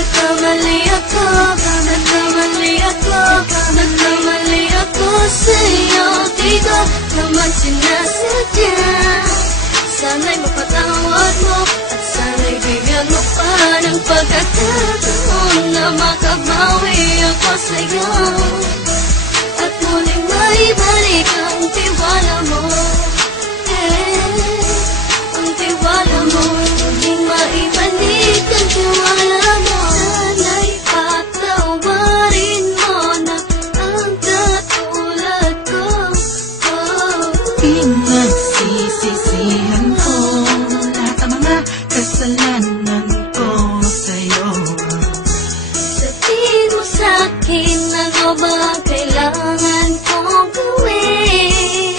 nagkamali ako, nagkamali ako, nagkamali ako sa'yo. Di ko naman sinasadya. Sana'y mapatawad mo at sana'y bigyan mo pa ng pagkakataon na makabawi ako sa'yo at muling maibalik ang tiwala mo. Ang tiwala mo, muling maibalik ang tiwala mo. Sana'y patawarin mo na ang katulad ko. Pinagsisisihan ko lahat ang mga kasalanan ko sa'yo. Sabihin mo sa'kin ano ba ang kailangan kong gawin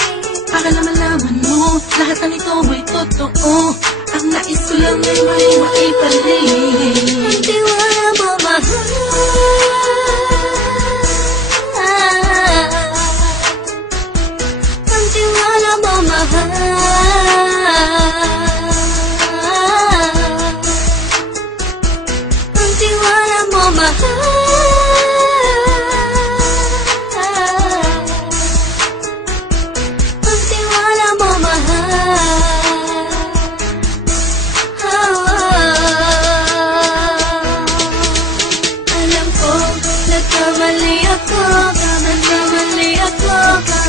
Para na malaman mo lahat ng ito ay totoo. Ang nais ko lang ay may maibalik ang tiwala mo, mahal. Ang tiwala mo, mahal. Ang tiwala mo, mahal. Ang tiwala mo, mahal. Alam ko, nagkamali ako, nagkamali ako,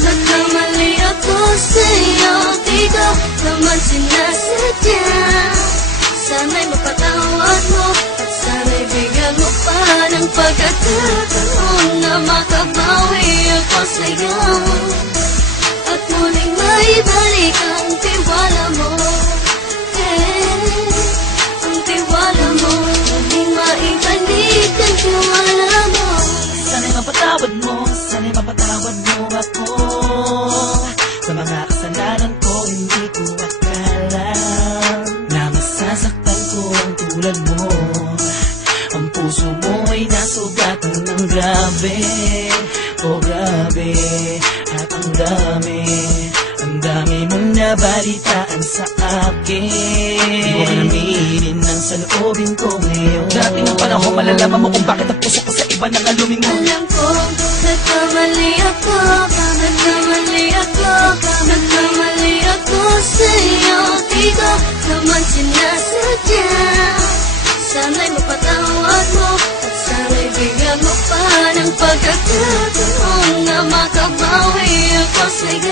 nagkamali ako sa'yo. Di ko naman sinasadya. Sana'y mapatawad mo at sana'y bigyan mo pa ng pagkakataon na makabawi ako sa'yo at muling maibalik ang tiwala mo. Ang tiwala mo, muling maibalik ang tiwala mo. Sana'y mapatawad mo, sana'y mapatawad mo ako sa mga kasalanan ko. Hindi ko akala na masasaktan ko ang tulad mo. Ang puso mo ay nasugatan ng grabe, oh grabe. At ang dami mong nabalitaan sa akin. Di ko aminin ang saloobin ko ngayon. Darating ang panahon, malalaman mo kung bakit ang puso ko sa iba nang aluming mo. Alam ko, nagkamali ako, nagkamali ako, nagkamali ako sa'yo. Di ko naman sinasadya. Sana'y mapatawad mo at sana'y bigyan mo pa ng pagkakataon na makabawi ako sa'yo